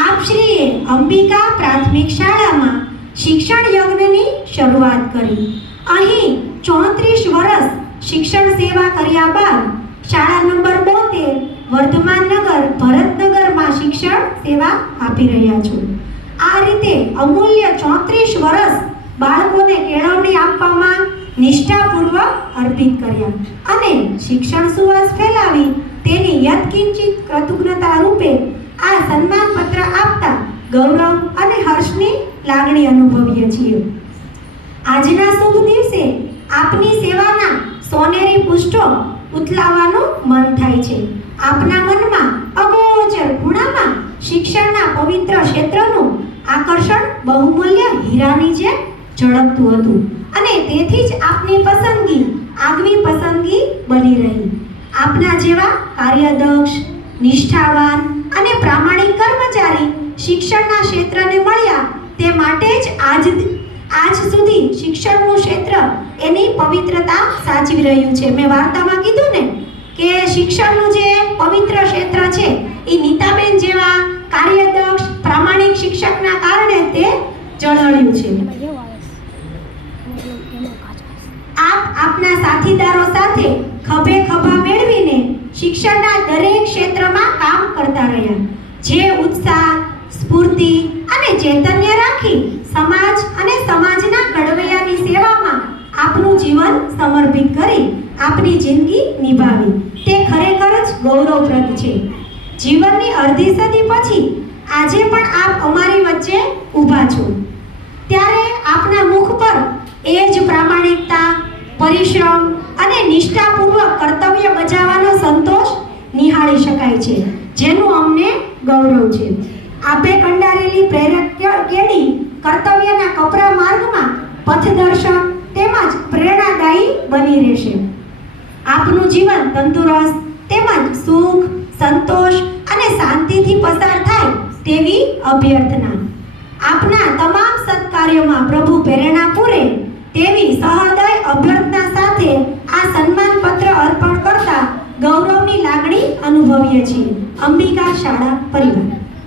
આપ શ્રીએ અંબિકા પ્રાથમિક શાળામાં શિક્ષણ યજ્ઞની શરૂઆત કરી. અહીં 34 વર્ષ શિક્ષણ સેવા કર્યા બાદ શાળા નંબર 72 વર્ધમાન નગર ભરતનગરમાં શિક્ષણ સેવા આપી રહ્યા છો. આ રીતે અમૂલ્ય 34 વર્ષ બાળકોને કેળવણી આપવામાં નિષ્ઠાપૂર્વક અર્પિત કર્યા અને શિક્ષણ સુવાસ ફેલાવી તેની યત્કિંચિત કૃતજ્ઞતા રૂપે આ સન્માન પત્ર આપતા ગૌરવ અને હર્ષની લાગણી અનુભવીએ છીએ. આજના શુભ દિવસે આપની સેવાના સોનેરી પુષ્પો ઉથલાવવાનું મન થાય છે. આપના મનમાં અગોચર ખૂણામાં શિક્ષણના પવિત્ર ક્ષેત્રનું આકર્ષણ બહુમૂલ્ય હીરાની જેમ ઝળકતું હતું અને તેથી જ આપની પસંદગી આગવી પસંદગી બની રહી. આપના જેવા કાર્યદક્ષ, નિષ્ઠાવાન અને પ્રામાણિક કર્મચારી શિક્ષણના ક્ષેત્રને મળ્યા તે માટે જ આજ સુધી શિક્ષણનું ક્ષેત્ર એની પવિત્રતા સાચવી રહ્યું છે. મેં વાર્તામાં કીધું ને કે શિક્ષણનું જે પવિત્ર ક્ષેત્ર છે એ નીતાબેન જેવા કાર્યદક્ષ પ્રામાણિક શિક્ષકના કારણે તે જળહળ્યું છે. આપના સાથીદારો સાથે ખભે ખભા મેળવીને શિક્ષણના દરેક ક્ષેત્રમાં કામ કરતા રહ્યા. જે ઉત્સાહ, સ્ફૂર્તિ અને ચૈતન્ય રાખી સમાજ અને સમાજના ઘડવૈયાની સેવામાં આપનું જીવન સમર્પિત કરી આપની જિંદગી નિભાવી તે ખરેખર જ ગૌરવપ્રદ છે. જીવનની અડધી સદી પછી આજે પણ આપ અમારી વચ્ચે ઊભા છો ત્યારે આપના મુખ પર એ જ પ્રામાણિકતા, પરિશ્રમ અને નિષ્ઠાપૂર્વક કર્તવ્ય બજાવવાનો સંતોષ નિહાળી શકાય છે, જેનું અમને ગૌરવ છે. આપે કંડારેલી પ્રેરક કેડી કર્તવ્યના કપરા માર્ગમાં પથદર્શક તેમજ પ્રેરણાદાયી બની રહેશે. આપનું જીવન તંદુરસ્ત તેમજ સુખ, સંતોષ અને શાંતિથી પસાર થાય તેવી અભ્યર્થના. આપના તમામ સત્કાર્યોમાં પ્રભુ પ્રેરણા પૂરે તેવી સહૃદય અભ્યર્થના સાથે આ સન્માન પત્ર અર્પણ કરતા ગૌરવની લાગણી અનુભવીએ છીએ. અંબિકા શાળા પરિવાર.